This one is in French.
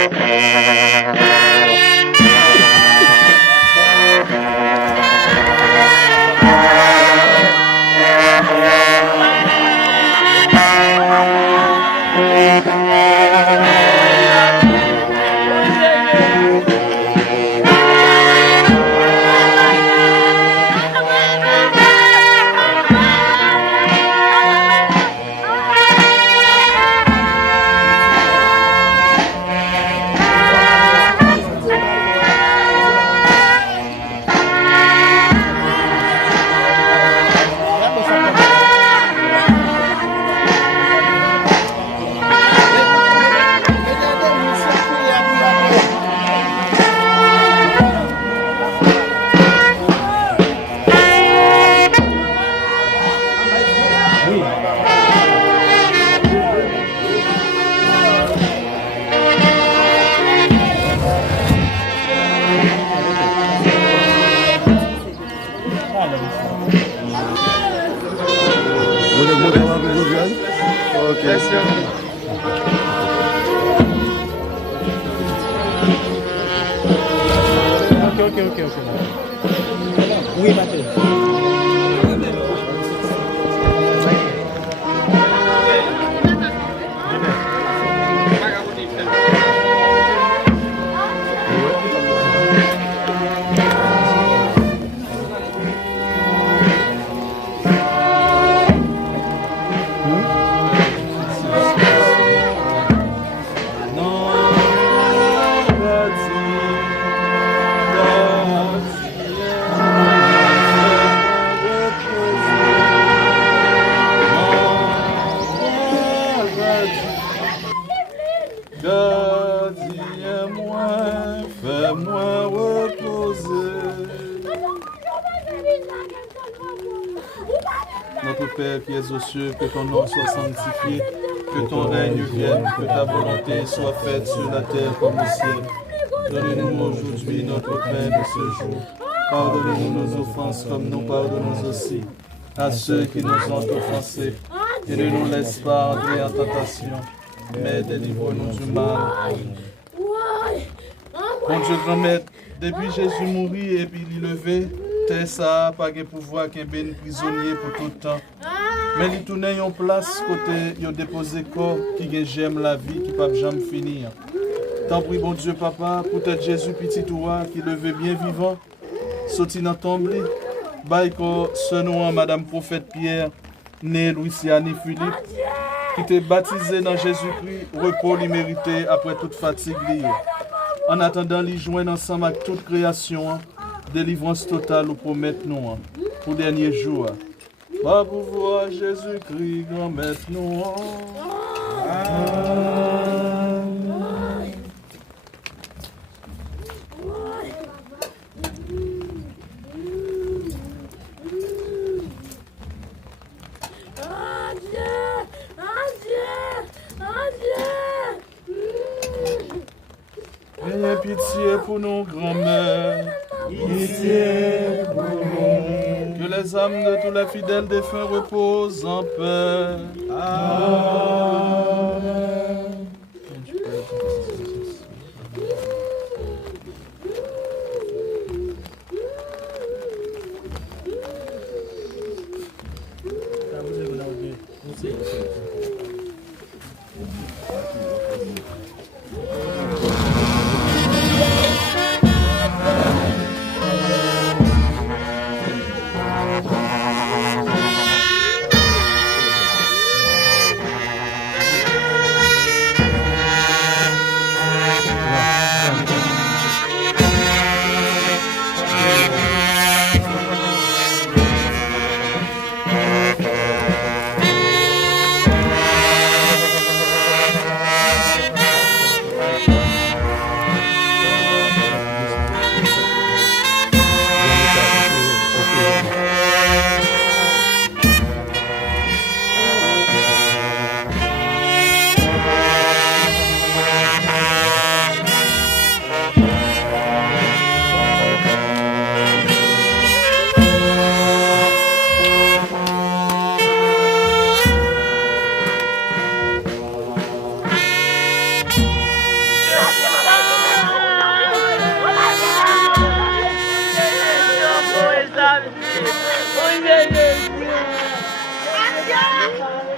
Ok. Oui, Mathieu. Notre Père qui es aux cieux, que ton nom soit sanctifié, que ton règne vienne, que ta volonté soit faite sur la terre comme au ciel. Donne-nous aujourd'hui notre pain de ce jour. Pardonne-nous nos offenses comme nous pardonnons aussi à ceux qui nous ont offensés. Et ne nous laisse pas entrer en tentation, mais délivre-nous du mal. Bon Dieu, grand-mère, depuis Jésus mourit et puis il levé, ça n'a pas de pouvoir qu'il y ait prisonnier pour tout le temps. Mais il tourne en place côté il a déposé corps qui j'aime la vie qui ne peut jamais finir. Tant pis bon Dieu papa, pour être Jésus petit toi qui levé bien vivant, sorti dans ton lit, bail ce nom Madame Prophète Pierre, né Louisiane Philippe, qui t'est baptisé dans Jésus-Christ, repos mérité après toute fatigue liée. En attendant, les joindre ensemble avec toute création, délivrance totale ou promettre nous pour dernier jour. Va pouvoir Jésus-Christ, grand maître nous. Ayez pitié pour nous, grand-mère. Pitié pour nous. Que les âmes de tous les fidèles défunts reposent en paix. Amen. Oh, yeah, yeah, yeah.